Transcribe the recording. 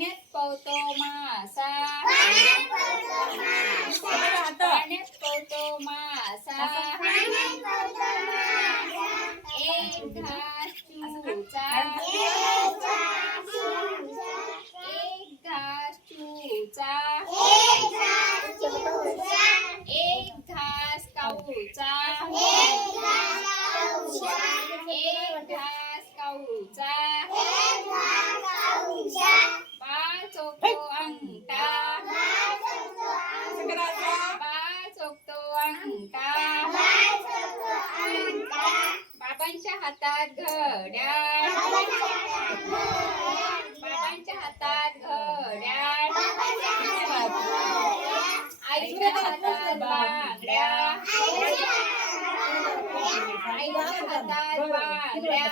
पाण्यात पवतो मासा पाण्यात पवतो मासा एक घास चूचा एक घास चूचा एक घास काऊचा एक घास काऊचा बाळ चोखतो अंगठा बाळ चोखतो अंगठा बाबांच्या हातात घड्याळ बाबांच्या हातात घड्याळ आईच्या हातात बांगड्या आईच्या हातात बांगड्या